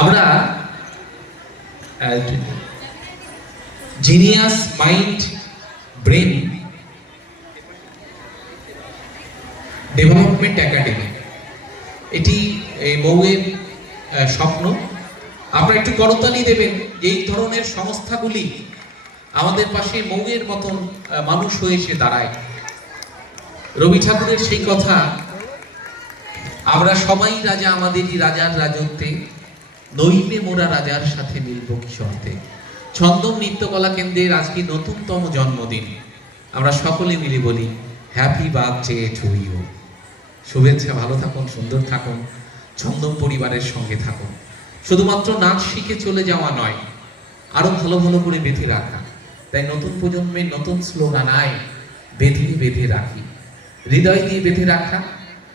আমরা genius mind brain development academy, এটি মৌয়ের স্বপ্ন। আপনারা একটু করতালি দেবেন। এই ধরনের সংস্থাগুলি আমাদের পাশে মৌয়ের মতন মানুষ হয়ে এসে দাঁড়ায়। রবি ঠাকুরের সেই কথা, আমরা সবাই রাজা আমাদেরই রাজার রাজত্বে, নইলে মোরা রাজার সাথে মিলব কি শর্তে। ছন্দম নৃত্যকলা কেন্দ্রের আজকে নতুনতম জন্মদিন, আমরা সকলে মিলে বলি হ্যাপি বার্থডে টু ইউ। শুভেচ্ছা, ভালো থাকুন, সুন্দর থাকুন, ছন্দম পরিবারের সঙ্গে থাকুন। শুধুমাত্র নাচ শিখে চলে যাওয়া নয়, আরো ভালো ভালো করে বেঁধে রাখা। তাই নতুন প্রজন্মের নতুন স্লোগান আয় বেঁধে বেঁধে রাখি, হৃদয় দিয়ে বেঁধে রাখা,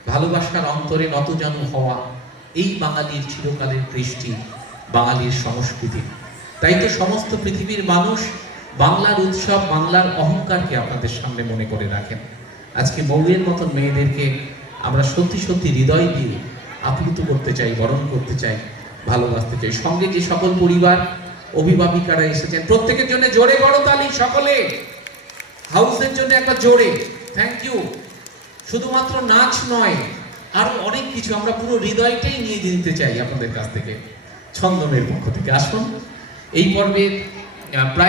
ভালোবাসার অন্তরে নতজানু হওয়া, এই বাঙালির চিরকালের কৃষ্টি, বাঙালির সংস্কৃতি। তাই তো সমস্ত পৃথিবীর মানুষ বাংলার উৎসব, বাংলার অহংকারকে আপনাদের সামনে মনে করে রাখেন। আজকে মৌয়ের মতন মেয়েদেরকে আমরা সত্যি সত্যি হৃদয় দিয়ে আপ্লুত করতে চাই, বরণ করতে চাই, ভালোবাসতে চাই। সঙ্গে যে সকল পরিবার অভিভাবিকারা এসেছেন, প্রত্যেকের জন্য জোরে করতালি সকলে। হাউসের জন্য একটা জোরে থ্যাংক ইউ। শুধুমাত্র নাচ নয়, আরো অনেক কিছু আমরা পুরো হৃদয়টাই নিয়ে নিতে চাই আপনাদের কাছ থেকে, ছন্দমের পক্ষ থেকে। আসুন এই পর্বে প্রায়